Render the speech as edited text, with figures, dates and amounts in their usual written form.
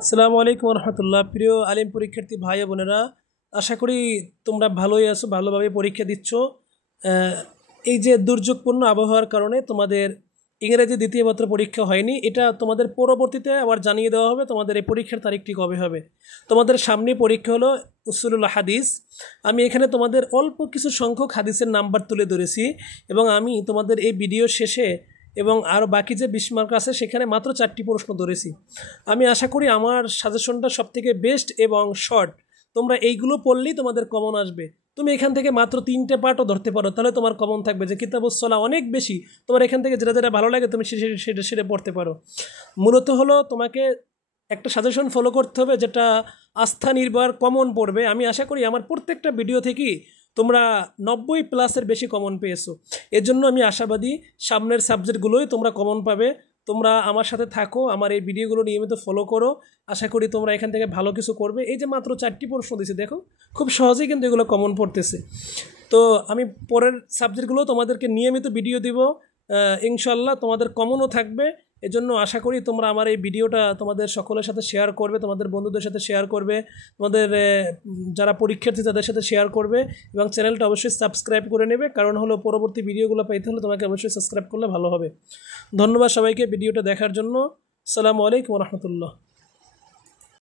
আসসালামু আলাইকুম রহমতুল্লাহ। প্রিয় আলিম পরীক্ষার্থী ভাই বোনেরা, আশা করি তোমরা ভালোই আছো, ভালোভাবে পরীক্ষা দিচ্ছ। আহ, এই যে দুর্যোগপূর্ণ আবহাওয়ার কারণে তোমাদের ইংরেজি দ্বিতীয় পত্র পরীক্ষা হয়নি, এটা তোমাদের পরবর্তীতে আবার জানিয়ে দেওয়া হবে তোমাদের এই পরীক্ষার তারিখটি কবে হবে। তোমাদের সামনে পরীক্ষা হলো উসুলুল হাদিস। আমি এখানে তোমাদের অল্প কিছু সংখ্যক হাদিসের নাম্বার তুলে ধরেছি এবং আমি তোমাদের এই ভিডিও শেষে এবং আরও বাকি যে 20 মার্ক আছে সেখানে মাত্র 4টি প্রশ্ন ধরেছি। আমি আশা করি আমার সাজেশনটা সবথেকে বেস্ট এবং শর্ট। তোমরা এইগুলো পড়লেই তোমাদের কমন আসবে। তুমি এখান থেকে মাত্র 3টে পার্টও ধরতে পারো, তাহলে তোমার কমন থাকবে। যে কিতাবুস সালাহ অনেক বেশি, তোমার এখান থেকে যেটা যেটা ভালো লাগে তুমি সেটা সেটা পড়তে পারো। মূলত হলো তোমাকে একটা সাজেশন ফলো করতে হবে যেটা আস্থা নির্ভর কমন পড়বে। আমি আশা করি আমার প্রত্যেকটা ভিডিও থেকেই তোমরা 90+ বেশি কমন পেয়েছো। এর জন্য আমি আশাবাদী সামনের সাবজেক্টগুলোই তোমরা কমন পাবে। তোমরা আমার সাথে থাকো, আমার এই ভিডিওগুলো নিয়মিত ফলো করো। আশা করি তোমরা এখান থেকে ভালো কিছু করবে। এই যে মাত্র 4টি প্রশ্ন দিয়েছি, দেখো খুব সহজেই কিন্তু এগুলো কমন পড়তেছে। তো আমি পরের সাবজেক্টগুলো তোমাদেরকে নিয়মিত ভিডিও দিব, ইনশাল্লাহ তোমাদের কমনও থাকবে। এজন্য আশা করি তোমরা আমার এই ভিডিওটা তোমাদের সকলের সাথে শেয়ার করবে, তোমাদের বন্ধুদের সাথে শেয়ার করবে, তোমাদের যারা পরীক্ষার্থী তাদের সাথে শেয়ার করবে এবং চ্যানেলটা অবশ্যই সাবস্ক্রাইব করে নেবে। কারণ হলো পরবর্তী ভিডিওগুলো পাইতে হলে তোমাকে অবশ্যই সাবস্ক্রাইব করলে ভালো হবে। ধন্যবাদ সবাইকে ভিডিওটা দেখার জন্য। আসসালামু আলাইকুম রহমতুল্লাহ।